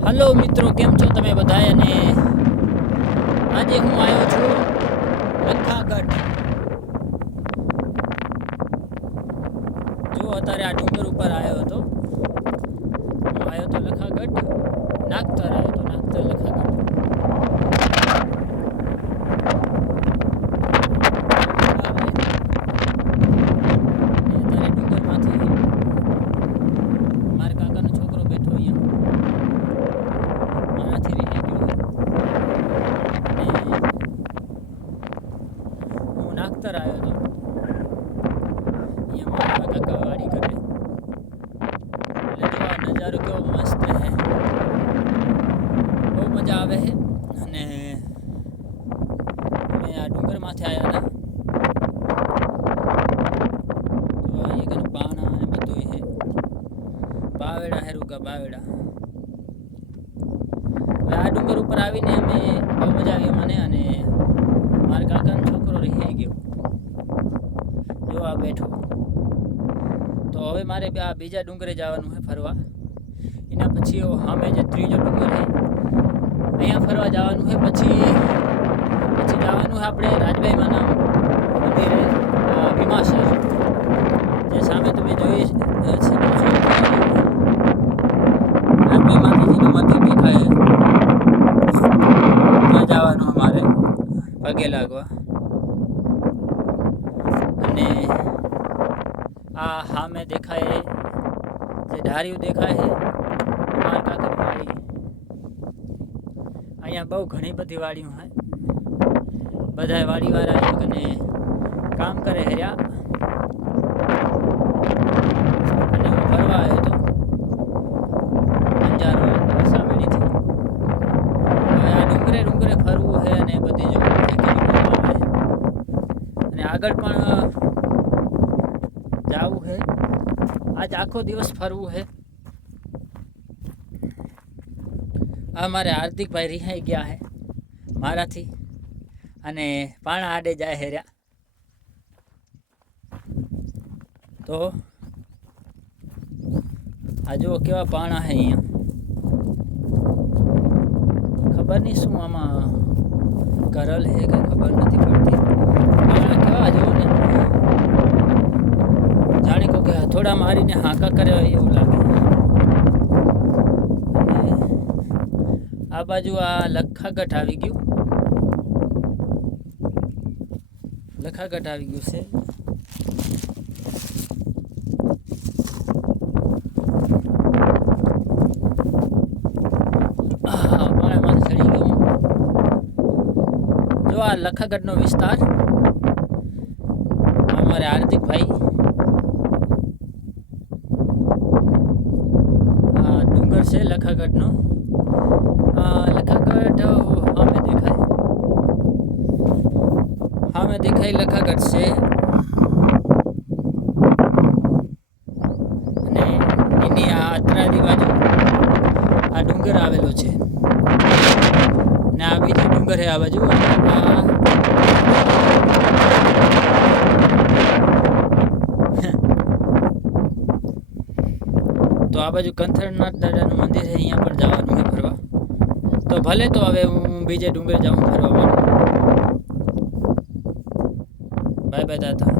Hello મિત્રો, કેમ છો તમે બધા? અને આજે હું આવ્યો છું લખાગઢ. જો અત્યારે આ ડુંગર ઉપર આવ્યો હતો. હું આવ્યો તો લખાગઢ, નાગતર આવ્યો તો, નાગતર લખાગઢ. મારા કાકાનો છોકરો બેઠો અહીંયા, મારાથી રહી ગયો. હું નાગતર આવ્યો હતો. અહીંયા મારા કાકા વાડી કરે, એટલે જો આ નજારો કેવો મસ્ત છે, બહુ મજા આવે છે. અને અમે આ ડુંગરમાંથી આવ્યા હતા. તો અહીંયા કને પાણા અને બધું છે. બાવેડા હેરું કા બાવેડા. હવે આ ડુંગર ઉપર આવીને અમે બહુ મજા આવી મને, અને મારા કાકાનો છોકરો રહી ગયો. જો આ બેઠો. તો હવે મારે આ બીજા ડુંગરે જવાનું છે ફરવા. એના પછી સામે જે ત્રીજો ડુંગર છે અહીંયા ફરવા જવાનું છે. પછી જવાનું છે આપણે રાજભાઈ માના મંદિરે, ભીમાસર, જે સામે તમે જોઈ શકો છો. રાજભાઈ માતાજીનું મંદિર દેખાય, ત્યાં જવાનું અમારે પગે લાગવા. અને આ સામે દેખાય જે ધાર્યું દેખાય છે મારા કાકાની વાડી. અહીંયા બહુ ઘણી બધી વાડીઓ હોય. બધા વાડીવાળા એક અને કામ કરે હેર્યા. અને હું ફરવા આવ્યો હતો અંજારો સામેડીથી. હવે આ ડુંગરે ફરવું છે અને બધી જો આવે, અને આગળ પણ જવું છે. આજ આખો દિવસ ફરવું છે. અમારે હાર્દિકભાઈ રિહાઈ ગયા છે મારાથી, અને પાણા આડે જાય હેર્યા. તો આ જુઓ કેવા પાણા છે અહીંયા. ખબર નહીં શું આમાં કરલ છે કે ખબર નથી પડતી. પાણા કેવા જુઓ ને, જાણે કો કે હથોડા મારીને હાંકા કરે એવું લાગે. આ બાજુ આ લખાગઢ આવી ગયું. લખાગઢ આવી ગયું છે. પાણામાંથી ચડી ગયું. જો આ લખાગઢનો વિસ્તાર. અમારે હાર્દિકભાઈ આ ડુંગર છે લખાગઢનો. લખાગઢ સામે દેખાય લખાગઢ છે. અને એની આ અત્રાદી બાજુ આ ડુંગર આવેલો છે, ને આ બીજો ડુંગર છે આ બાજુ. તો આ બાજુ કંથરનાથ દાદાનું મંદિર છે, અહીંયા પણ જવાનું છે ફરવા. તો ભલે, તો હવે હું બીજે ડુંગર જાઉં ફરવા માટે. બાય બાય દાદા.